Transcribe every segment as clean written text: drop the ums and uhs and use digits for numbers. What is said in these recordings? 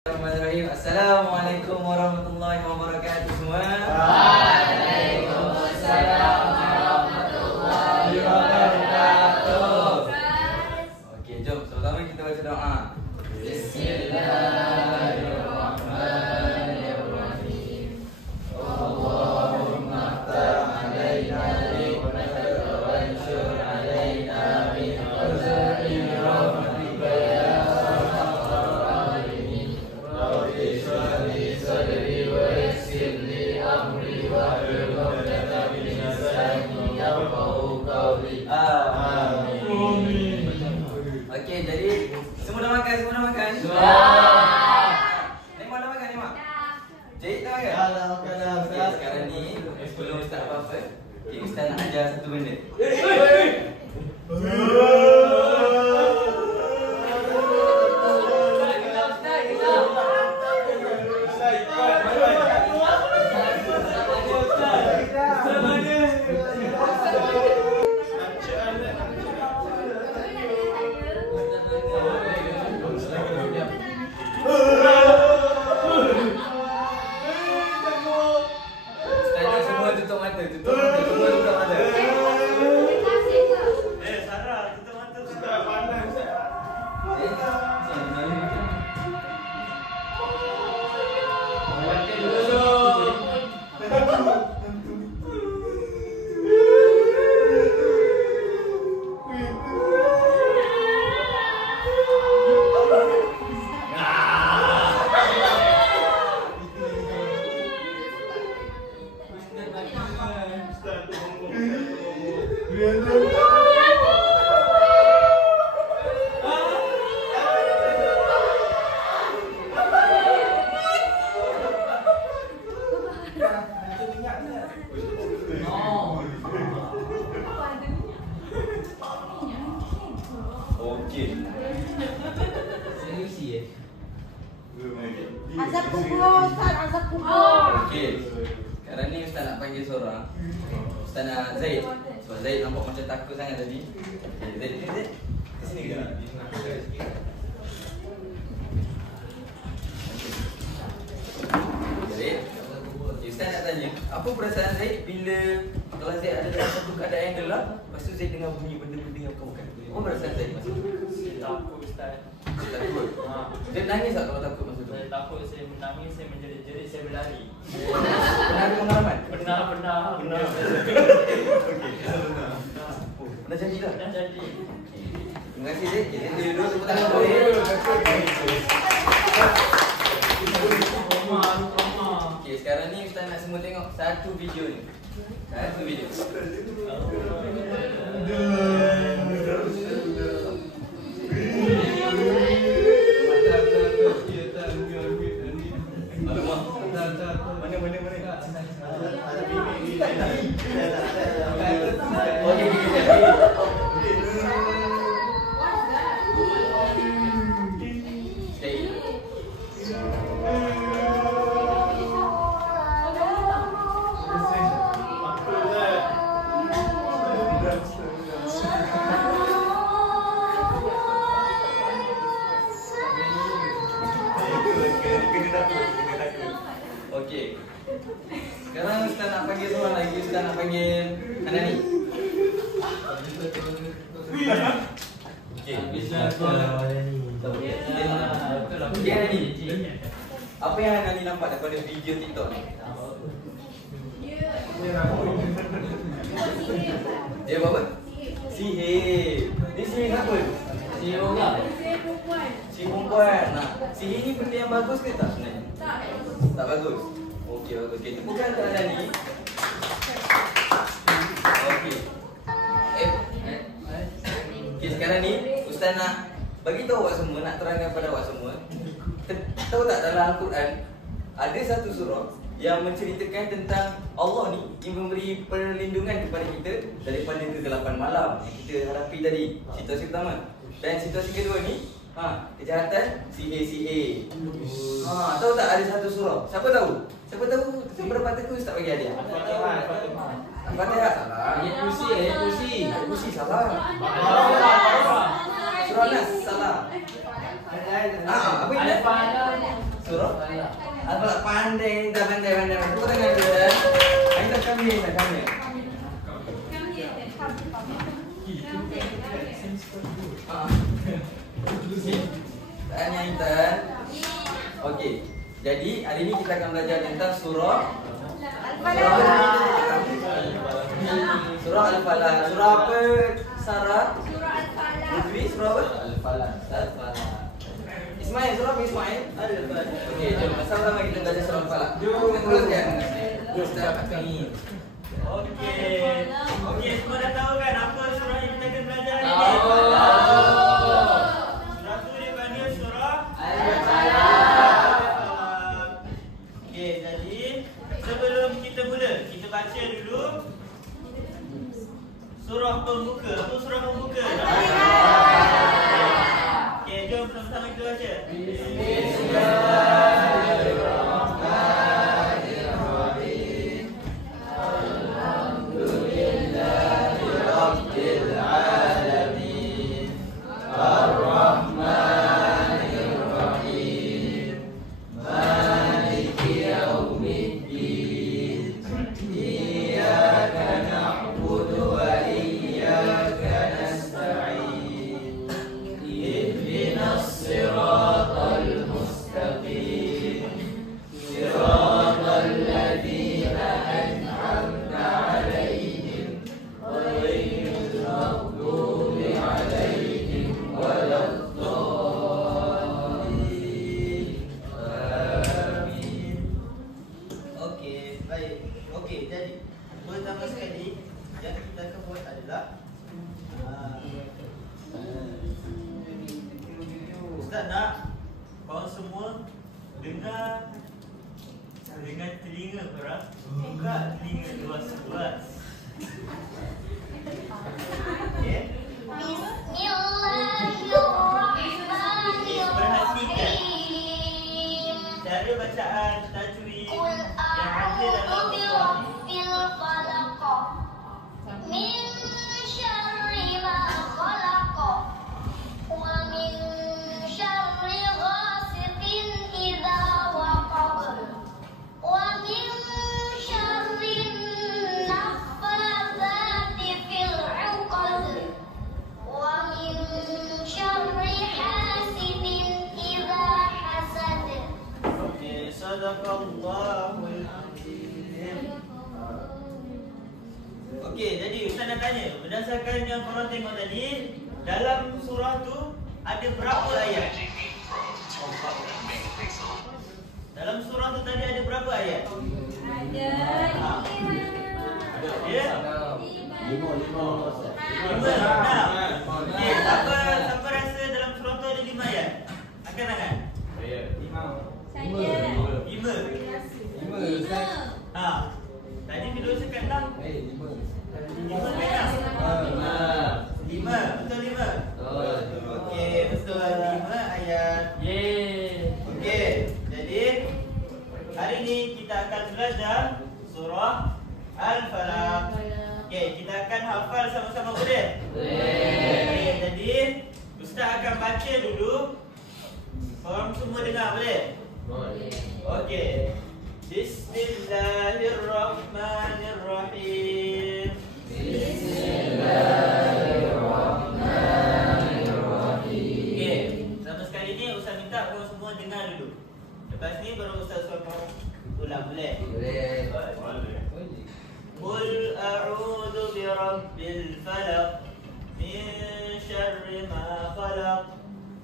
Bismillahirrahmanirrahim. Assalamualaikum warahmatullahi wabarakatuh semua. Waalaikumsalam warahmatullahi wabarakatuh. Okey, jom pertama kita baca doa. Bismillahirrahmanirrahim. Allahumma ftah alaina ni'matak wa anshur alaina min khaza'ini rahmatika ya arhamar rahimin. Rabbi shrah li sadri wa yassir li amri wahlul 'uqdatam min lisani yafqahu qawli. Amin. Okey, jadi semua dah makan, semua dah makan? Nek dah makan ni, Mak? Jadi dah makan? Okey, sekarang ni sebelum start apa-apa, Ustaz nak ajar satu benda. Okey. Azab kubur, Ustaz, azab kubur. Okey. Sekarang ni Ustaz nak panggil seorang. Ustaz nak Zaid. Sebab Zaid nampak macam takut sangat tadi. Okey, Zaid, Zaid. Ke sini ke? Zaid. Okay, Ustaz nak tanya, apa perasaan Zaid bila kalau Zaid ada dalam satu keadaan yang gelap, lepas tu Zaid dengar bunyi benda-benda yang bukan-bukan. Apa perasaan Zaid masa tu? Saya takut, Ustaz. Takut. Zaid nangis tak kalau takut masa tu? Saya takut, saya menangis, saya menjerit-jerit, saya berlari. Pernah ada pengalaman? Benar. Okey, pernah janji dah? Dah jadi. Terima kasih Zaid. Kita dulu tepuk tangan untuk Zaid. Okey, sekarang ni Ustaz nak semua tengok satu video ni. Satu video. Alamak. Mana? Okey, Okey. Sekarang Ustaz nak panggil seorang lagi. Ustaz nak panggil Hanani. Okey. Okey, Hanani. Apa yang Hanani nampak daripada video TikTok ni? Dia buat apa? Sihir. Ni sihir apa? Sihir orang. Sihir perempuan. Nah, sihir ni benda yang bagus ke tak sebenarnya? Tak bagus. Okey, bagus. Okey, tepukan untuk Hanani. Okey. Okey, sekarang ni Ustaz nak bagi tahu awak semua, nak terangkan pada awak semua. Tahu tak dalam Al-Quran ada satu surah yang menceritakan tentang Allah ni yang memberi perlindungan kepada kita daripada kegelapan malam yang kita hadapi tadi. Situasi pertama. Dan situasi kedua ni, kejahatan sihir-sihir. Tahu tak ada satu surah? Siapa tahu? Siapa tahu? Berapa teku Ustaz bagi hadiah? Al-Fatihah salah. Ayat kursi. Ayat kursi salah. Surah Nas salah. Apa ini? Al-Fatihah. surah Al-Falaq. Pandai, dah pandai. Tepuk tangan dia. Aina kami. Tanya Intan. Okey. Jadi hari ini kita akan belajar tentang surah Al-Falaq. Surah apa, Sarah? Surah Al-Falaq. Lutfi, surah apa? Al-Falaq. Ismail, surah apa Ismail? Al-Falaq. Okey, jom sama-sama kita belajar surah Al-Falaq. Jom teruskan. Ustaz kami. Okey, semua dah tahu kan apa surah yang kita akan belajar hari Tahu. ni? Surah tu dipanggil surah Al-Falaq. Okey, jadi sebelum kita mula, kita baca dulu surah pembuka. Apa surah pembuka? Okey, jom sama-sama kita baca. Okey, baik. Okey, jadi pertama sekali yang kita akan buat adalah Ustaz nak korang semua dengar dengan telinga korang, buka telinga luas-luas. Okey? Bismillahirrahmanirrahim. Cara bacaan tajwid Qul yang ada dalam a'udzu surah ni. birabbil falaq. Min syarri ma khalaq. Wa min syarri ghasiqin idza waqab. Wa min syarri naffatsati fil 'uqad. Wa min syarri hasidin idza hasad. Okey, sadaqallahul azim. Okey, jadi Ustaz nak tanya, berdasarkan yang korang tengok tadi, dalam surah tu ada berapa ayat? Dalam surah tu tadi ada berapa ayat? Ada Ya? 5, 6. Okey, siapa rasa dalam surah tu ada 5 ayat? Angkat tangan. saya. 5. Ha. Tadi Firdausi cakap 6. 5 kan? 5. Betul 5? Okey, betul 5 ayat. Okey, jadi hari ni kita akan belajar surah Al-Falaq. Okey, kita akan hafal sama-sama boleh? Okey, jadi Ustaz akan baca dulu. Korang semua dengar boleh? Okey. Bismillahirrahmanirrahim. Okey, sama sekali ni Ustaz minta korang semua dengar dulu. Lepas ni baru Ustaz suruh korang ulang boleh? Qul a'udzu birabbil falaq min syarri ma khalaq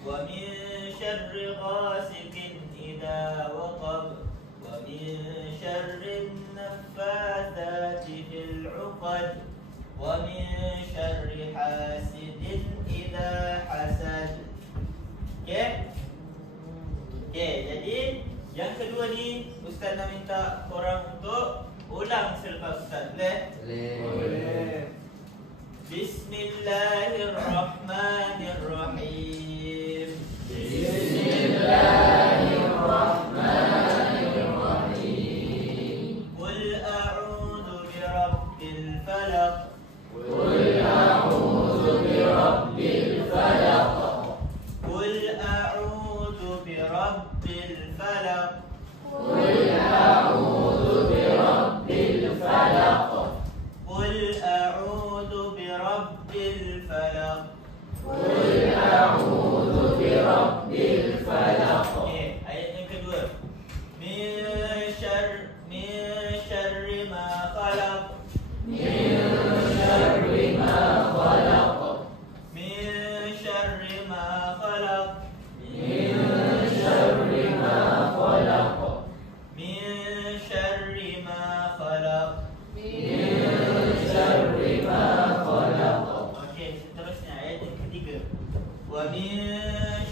wa min syarri ghasiqin idza waqab wa min syarri naffatsati fil 'uqad wa min syarri hasidin idza hasad. Okey? Okey, jadi yang kedua ni Ustaz nak minta korang untuk ulang selepas Ustaz boleh? Bismillahirrahmanirrahim. Qul a'udzu birabbil falaq. Qul a'udzu birabbil falaq. falaq. Qul a'udzu birabbil falaq. Qul a'udzu birabbil falaq. Qul a'udzu birabbil falaq. Okey, ayat yang kedua. Min syarri ma khalaq. Min syarri ma khalaq. Min syarri ma khalaq. Min syarri ma khalaq. Min syarri ma khalaq. Min syarri ma khalaq. Okey, seterusnya ayat yang ketiga. Wa min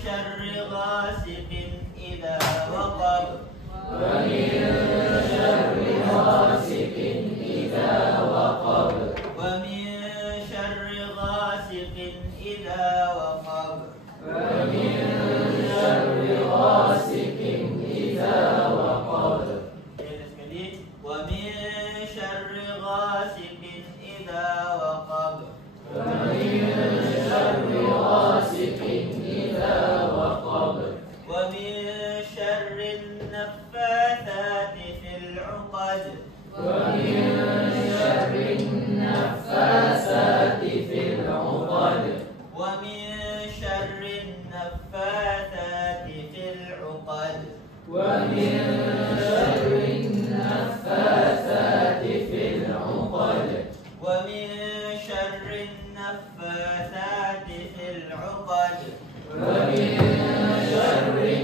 syarri ghasiqin idza waqab. Wa min syarri ghasiqin idza waqab. Wa min syarri ghasiqin idza waqab. Wa min syarri ghasiqin idza waqab. Ayat sekali. Wa min syarri ghasiqin idza waqab. Wa min syarri ghasiqin idza waqab. Wa min syarri naffatsati fil 'uqad. Wa min syarri naffatsati fil 'uqad. Wa min syarri naffatsati fil 'uqad. Wa min syarri naffatsati fil 'uqad. Wa min syarri naffatsati fil 'uqad. Wa min syarri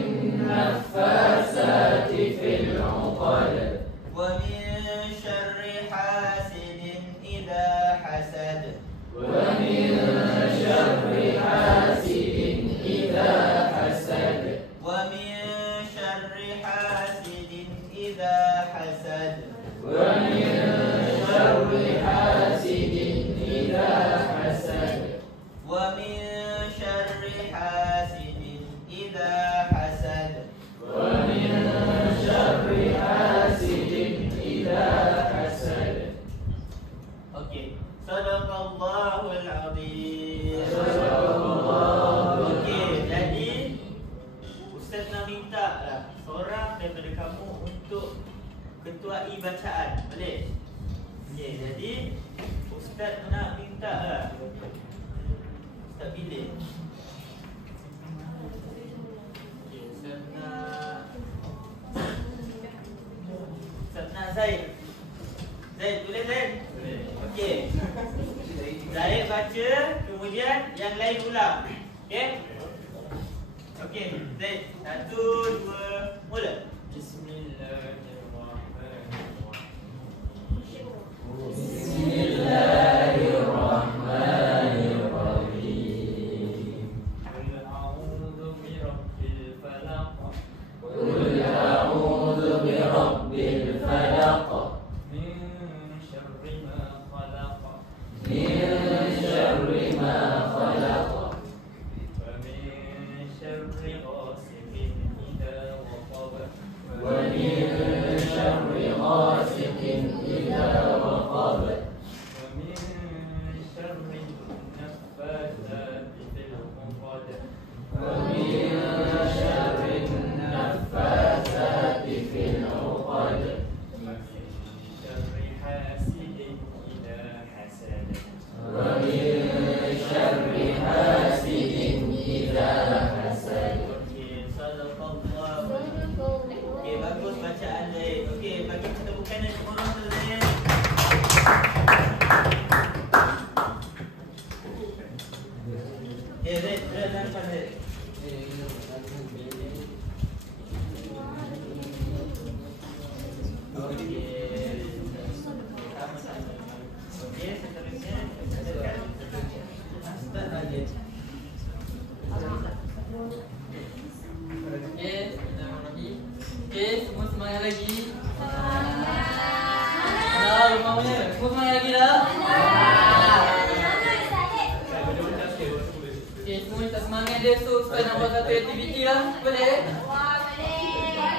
naffatsati fil 'uqad. Wa min syarri hasidin idza hasad. Wa min syarri hasidin idza hasad. Wa min syarri hasidin idza hasad. Wa min syarri hasidin idza hasad. Wa min syarri hasidin idza hasad. Wa min syarri hasidin idza hasad. Okey. Sadaqallahul azim. Sadaqallahu. Okey, jadi Ustaz nak minta lah seorang daripada kamu untuk ketuai bacaan. Boleh? Okey, jadi Ustaz nak minta lah. Ustaz pilih. Okey, Ustaz nak Zaid. Zaid, boleh Zaid? Boleh. Okey. Zaid baca, kemudian yang lain ulang. Okey? Okey, Zaid. 1, 2, mula. Bismillahirrahmanirrahim. Qul a'udzu birabbil falaq. Qul a'udzu birabbil falaq. Min syarri ma khalaq. Min syarri ma khalaq. Wa min syarri ghasiqin idza waqab. Wa min syarri ghasiqin idza waqab. Wa min syarri naffatsati fil 'uqad. Wa min syarri naffatsati fil 'uqad. Wa min syarri hasidin idza hasad. Wa min syarri hasidin idza hasad. Okey, sadaqallah. Okey, bagus bacaan Zaid. Okey, bagi kita bukan yang orang tu Zaid. Zaid, dan Zaid. Okey, seterusnya kita Ustaz Najib. Okey, bismillahirrahmanirrahim. Okey, semua semangat lagi. Dah, rumah mana? Semua semangat lagi dah? Okey, semua minta semangat dia. So, Ustaz nak buat satu aktiviti lah. Boleh?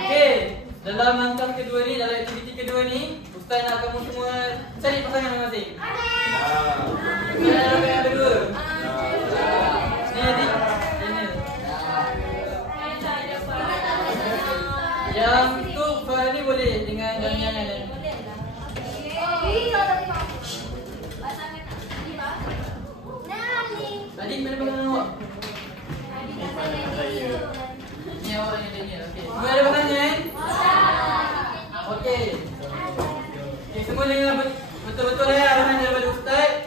Okey, dalam langkah kedua ni, dalam aktiviti kedua ni, Ustaz nak kamu semua cari pasangan masing-masing. Dalam yang kedua. Ni adik. Ini. Yang tu file ni boleh dengan yang lain. Boleh lah. Tadi mana pasangan awak? Ni awak ni Daniel. Okey. Semua ada pertanyaan? Okey. Okey, semua dengar betul-betul arahan daripada ustaz.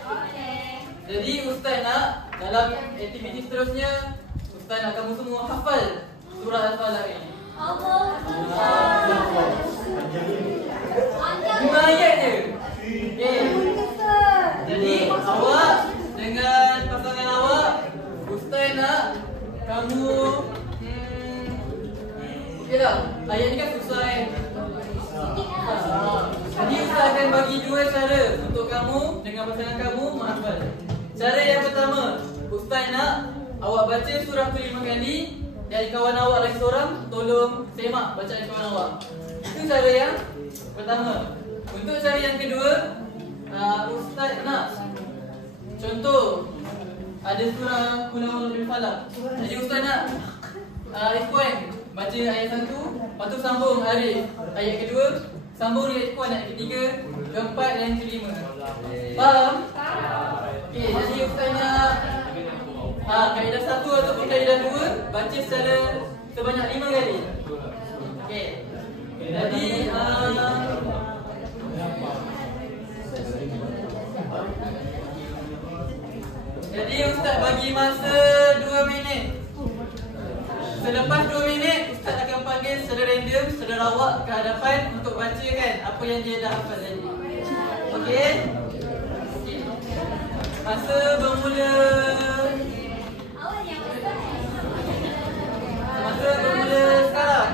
Jadi ustaz nak dalam aktiviti seterusnya ustaz nak kamu semua hafal surah Al-Falaq ini. 5 ayat je. Okey. Jadi awak dengan pasangan awak ustaz nak kamu okey tak? Ayat ni kan susah kan? Jadi ustaz akan bagi 2 cara untuk kamu dengan pasangan kamu menghafal. Cara yang pertama, ustaz nak awak baca surah tu 5 kali dan kawan awak lagi seorang tolong semak bacaan kawan awak. Itu cara yang pertama. Untuk cara yang kedua, ustaz nak contoh ada surah Qul A'udzu Falaq. Jadi ustaz nak ikhwan baca ayat 1, lepas tu sambung Arif ayat kedua, sambung dengan ikhwan ayat ketiga, keempat dan kelima. Faham? Okey, jadi ustaz nak kaedah 1 ataupun kaedah 2 baca secara sebanyak 5 kali. Okey. Jadi jadi ustaz bagi masa 2 minit. Selepas 2 minit ustaz akan panggil saudara random, saudara awak ke hadapan untuk bacakan apa yang dia dah hafal tadi. Okey? Okey. Masa bermula. Masa bermula sekarang.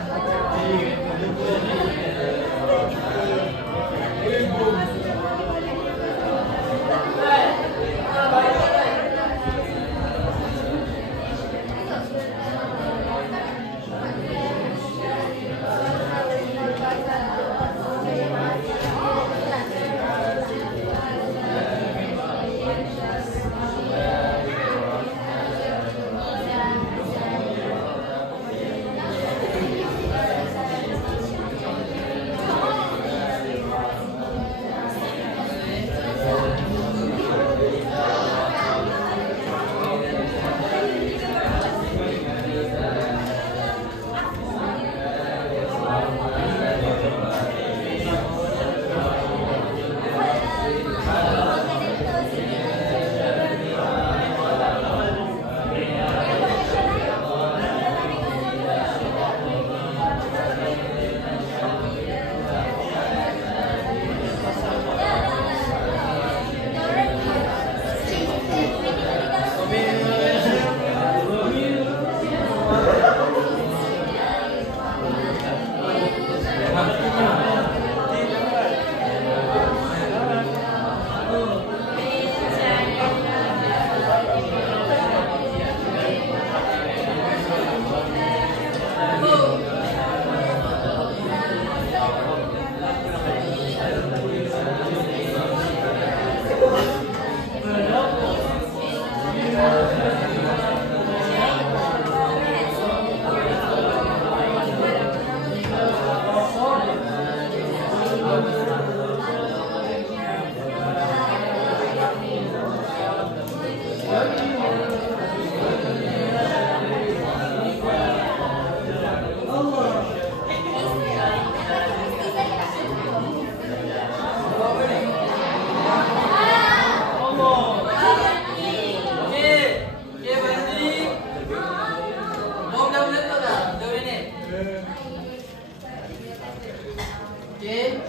Okey.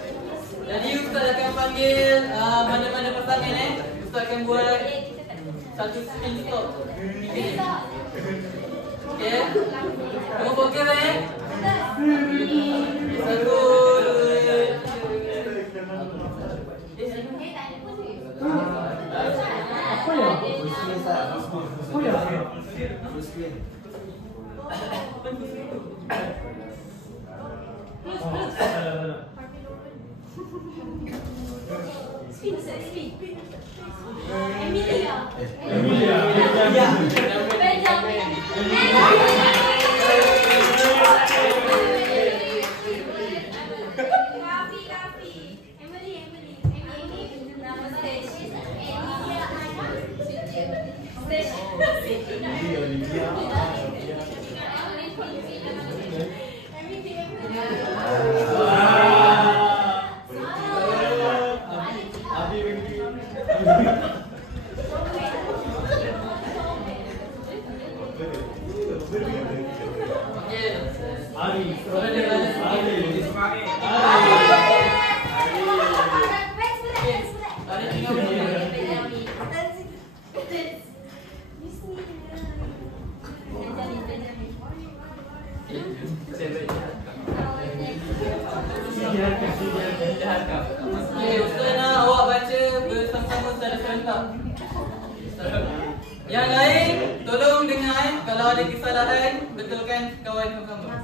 Jadi ustaz akan panggil mana-mana pasangan Ustaz akan buat satu spin stop. Okey. Okey. Kamu fokus Satu, dua, Apa ya? Apa ya? Emilia. Okey, Ustaz nak awak baca bersama-sama secara serentak. Yang lain, tolong dengar. Kalau ada kesalahan, betulkan kawan sama-sama.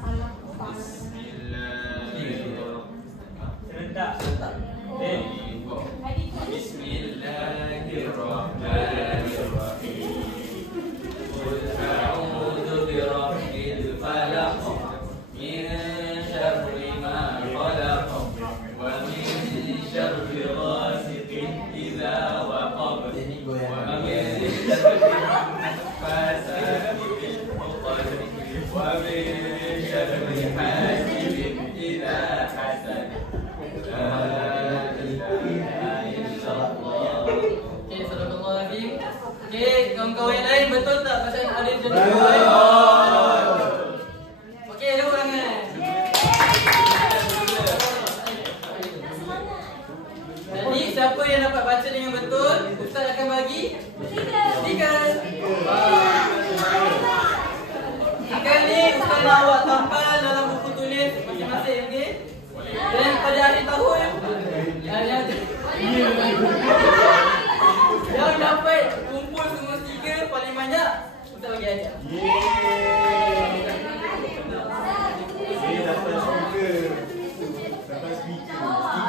Serentak. Bismillahirrahmanirrahim. Qul a'udzu birabbil falaq min syarri ma khalaq wa min syarri ghasiqin idza waqab wa min syarri nafasati fil 'uqad wa min syarri hasidin idza hasad. Okey, Astagfirullahaladzim. Okey, kawan-kawan yang lain betul tak bacaan Alif dan Lam? Okey, tepuk tangan. Jadi siapa yang dapat baca dengan betul, Ustaz akan bagi stiker. Stiker ni Ustaz nak awak tampal dalam buku tulis masing-masing, okey? Dan pada akhir tahun yang dapat kumpul semua stiker paling banyak, Ustaz bagi hadiah.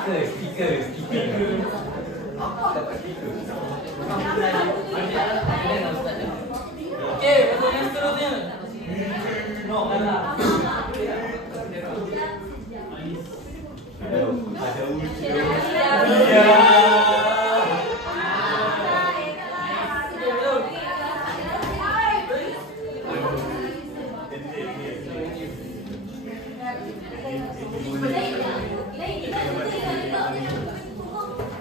Stiker. Okey, pertanyaan seterusnya. Ada uji.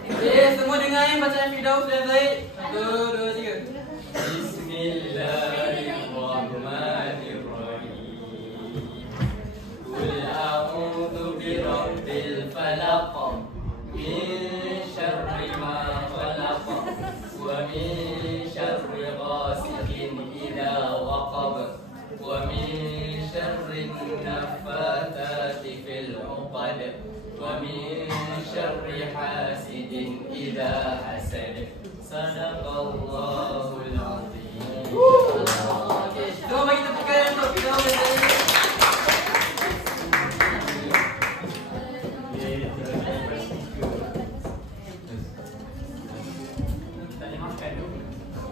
Okey, semua dengar bacaan Firdaus dan Zaid. 1, 2, 3. Bismillahirrahmanirrahim. Qul a'udzu birabbil falaq min syarri ma khalaq wa min syarri ghasiqin idza waqab wa min syarri naffatsati fil 'uqad wa min syarri hasidin idza hasad. Sadaqallahul azim. Okey, semua bagi tepukan untuk Firdaus dan Zaid.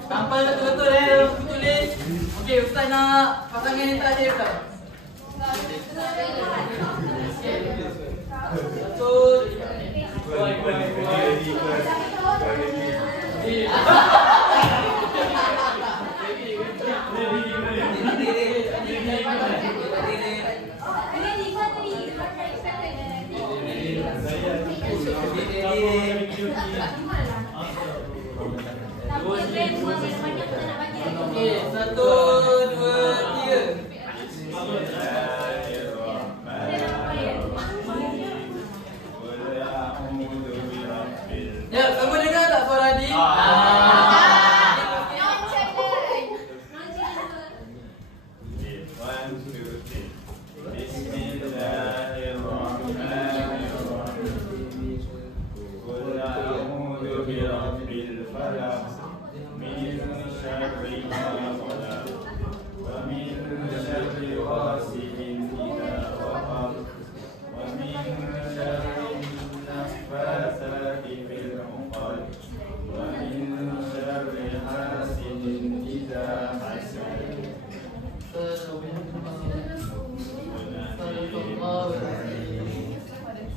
Tampal betul-betul dalam buku tulis. Okey, Ustaz nak pasangan yang tak ada Ustaz. Betul. Okey, 1, 2, 3. Ya, kamu dengar tak suara Adi?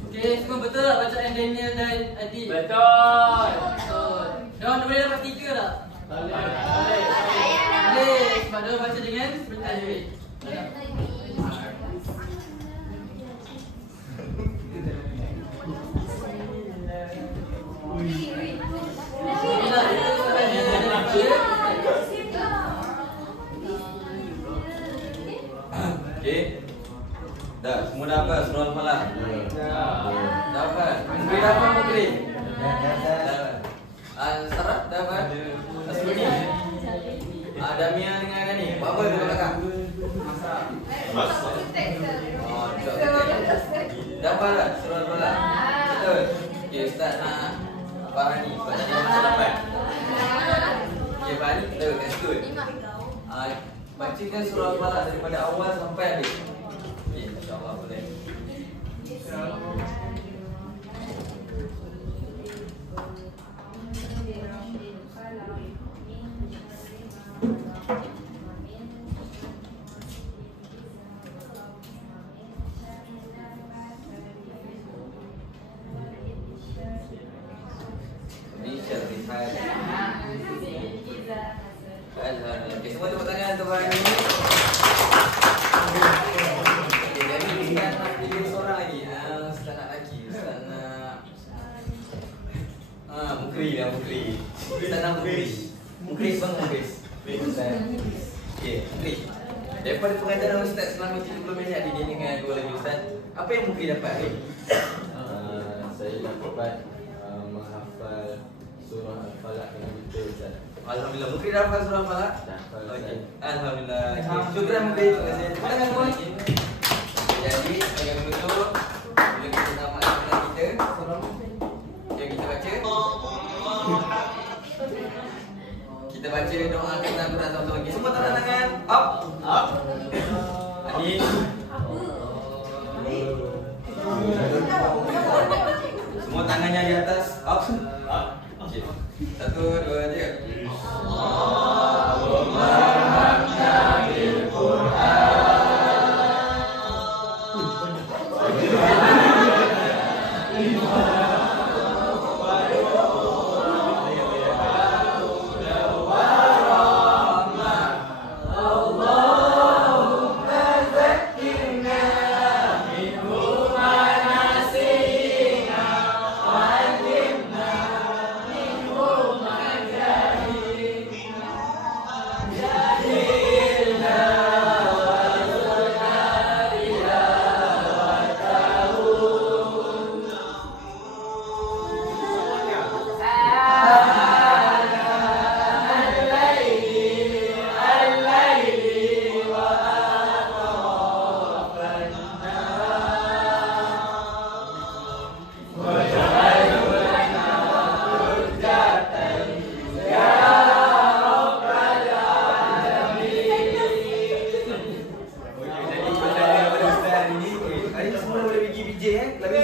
Okey, semua betul tak bacaan Daniel dan Adi? Betul. Betul. Diorang boleh dapat stiker tak? Boleh. Boleh, sebab diorang baca dengan bertajwid. Inilah itu sahaja daripada Okey. Dah, semua dah hafal surah Al-Falaq? Dah hafal? Mungkin dah hafal mungkin? Sarah dah hafal? Asmuni? Damia dengan Nani? Buat apa tu belakang? Masak. Oh, dah Dapat tak surah Al-Falaq? Betul. Okey, Ustaz nak Farhani sebab tadi masa dapat. Okey, Farhani betul, that's good. Bacakan surah Al-Falaq daripada awal sampai habis. Okey, insya-Allah boleh. Alhamdulillah. Okay, semua tepuk tangan untuk Farhani. Okay, jadi tinggal nak pilih seorang lagi. Ustaz nak lelaki, Ustaz nak Mukri lah, Mukri. Ustaz nak Mukri. Mukri bang, Mukri. Okay, Mukri. Daripada pengajaran Ustaz selama 30 minit ini dengan dua lagi Ustaz, apa yang Mukri dapat hari? Saya dapat menghafal surah Al-Falaq dengan betul Ustaz. Alhamdulillah, Mukri dah hafal surah Al-Falaq? Dah hafal Okey. Ustaz. Alhamdulillah. Syukran Mukri. Terima kasih. Terima kasih semua. Jadi, sebagai penutup, bila kita tamat solat kita, yang kita baca, kita baca doa kita Quran sama-sama lagi. Semua tanda tangan. Up. Up. Amin. Semua tangannya di atas. Up. Up. Okey. 1, 2, 3. Allahumma rahmatna bil Quran. Hari ni semua dah boleh pergi BJ Lagi